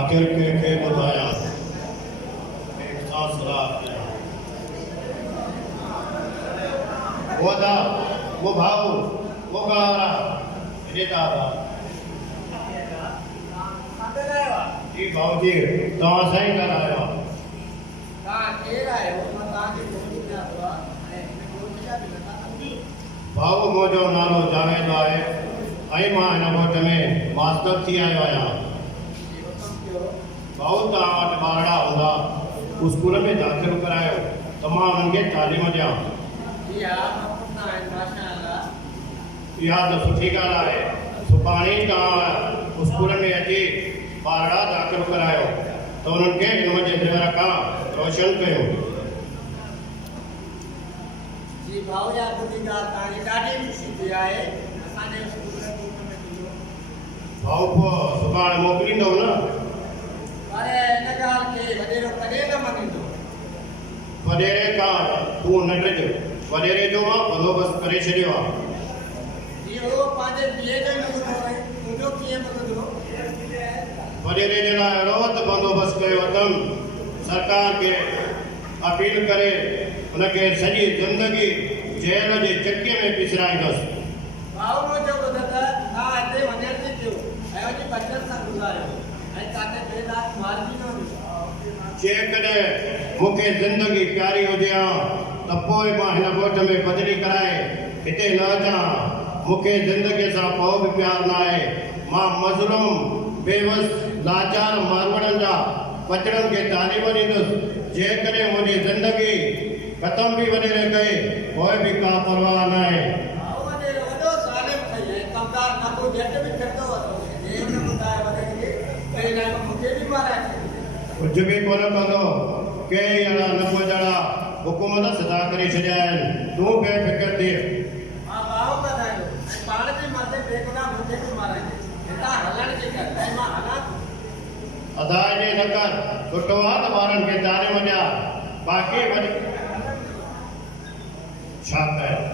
आखिर के बुधाया एक सासरा वो था वो भाव वो गारा रेता था जी भाऊजी तो सही करायो भाऊ मुझो नालो जावेद आहे ऐं मां हिन वोट में मास्टर थी आयो आहियां भाऊ तव्हां वटि ॿारड़ा हूंदा स्कूल में दाख़िल करायो त मां उन्हनि खे तालीम ॾियां इहा त सुठी ॻाल्हि आहे सुभाणे तव्हां स्कूल में अची ॿारड़ा दाख़िल करायो त उन्हनि खे इल्म जे ज़ेवर खां रोशन कयो जी भाऊ या बुधी ॻाल्हि तव्हांजी ॾाढी ख़ुशी थी आहे असांजे स्कूल में भाऊ पोइ सुभाणे मोकिलींदव न पर हिन ॻाल्हि खे वॾेरो कॾहिं न मञींदो वॾेरे खां तूं न ॾिज वॾेरे जो मां बंदोबस्तु करे छॾियो आहे इहो पंहिंजे पीउ जो ई ॿुधो आहे तुंहिंजो कीअं ॿुधंदो वॾेरे जे लाइ अहिड़ो त बंदोबस्तु कयो अथमि सरकार खे अपील करे उनखे सॼी ज़िंदगी जेल जे चकीअ में पिसराईंदुसि भाऊ मुंहिंजो ॿुध त तव्हां हिते वञण थी थियो ऐं वञी बचत सां गुज़ारियो ऐं किथे बेदार मारिजी न वञो जेकॾहिं मूंखे ज़िंदगी प्यारी हुजे हा त पोइ मां हिन ॻोठ में बदिली कराए हिते न अचां मूंखे ज़िंदगीअ सां को बि प्यारु न आहे मां मज़लूम बेवस लाचार मारवड़नि जा बचड़नि खे तालीम ॾींदुसि जेकॾहिं मुंहिंजी ज़िंदगी ख़तम बि वॾेरे कई पोइ बि का परवाह न आहे भाऊ वॾेरो वॾो ज़ालिम ठही ऐं कमदार न को झटि बि फिरंदो वठो हे न ॿुधाए वॾेरे खे त हिन मूंखे बि माराए कुझु बि कोन कंदो के अहिड़ा न ॿुधड़ा हुकूमत सदा करे छॾिया आहिनि तूं बेफ़िक्र थी मां भाऊ ॿुधायो ऐं पाण बि मथे बेगुनाह मूंखे बि माराईंदे हितां हलण जे कर ऐं मां हलां अदा जे न कर सुठो आहे त ॿारनि खे तालीम ॾियां बाक़ी छा कयो